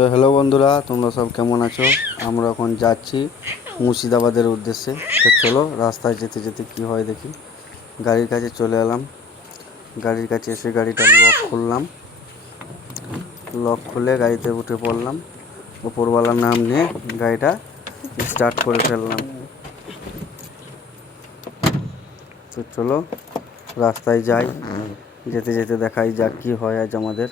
তো হ্যালো বন্ধুরা, তোমরা সব কেমন আছো? আমরা এখন যাচ্ছি মুর্শিদাবাদের উদ্দেশ্যে। তো চলো, রাস্তায় যেতে যেতে কি হয় দেখি। গাড়ির কাছে চলে এলাম। গাড়ির কাছে এসে গাড়িটা লক খুললাম। লক খুলে গাড়িতে উঠে পড়লাম। ওপরওয়ালার নাম নিয়ে গাড়িটা স্টার্ট করে ফেললাম। তো চলো রাস্তায় যাই, যেতে যেতে দেখাই যাক কি হয় আজ আমাদের।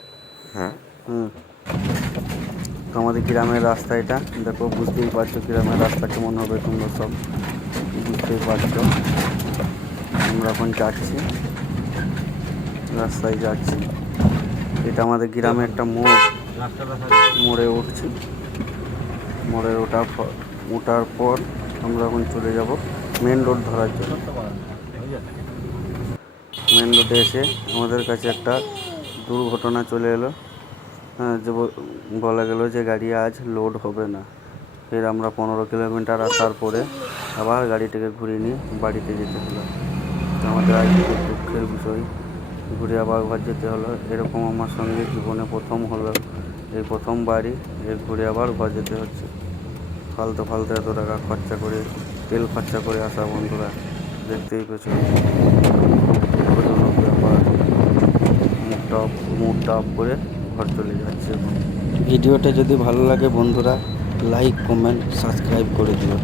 আমাদের গ্রামের রাস্তা এটা দেখো, বুঝতেই পারছো গ্রামের রাস্তা কেমন হবে, তোমরা সব বুঝতেই পারছো। আমরা এখন যাচ্ছি, রাস্তায় যাচ্ছি। এটা আমাদের গ্রামে একটা মোড়ে উঠছি। মোড়ে ওঠার পর আমরা এখন চলে যাব মেন রোড ধরার জন্য। মেন রোডে এসে আমাদের কাছে একটা দুর্ঘটনা চলে এলো। যে বলা গেল যে গাড়ি আজ লোড হবে না। ফের আমরা 15 কিলোমিটার আসার পরে আবার গাড়িটাকে ঘুরিয়ে নিয়ে বাড়িতে যেতে হলো। আমাদের আজ খুব দুঃখের বিষয়, ঘুরে আবার ঘর যেতে হলো। এরকম আমার সঙ্গে জীবনে প্রথম হলো, এই প্রথমবারই ঘুরে আবার ঘর যেতে হচ্ছে। ফালতু ফালতু এত টাকা খরচা করে, তেল খরচা করে আসা বন্ধুরা, দেখতেই পেয়েছো। দুঃখজনক ব্যাপার। মুডটা অফ করে ঘর চলে যাচ্ছে এখন। ভিডিওটা যদি ভালো লাগে বন্ধুরা, লাইক কমেন্ট সাবস্ক্রাইব করে দিও।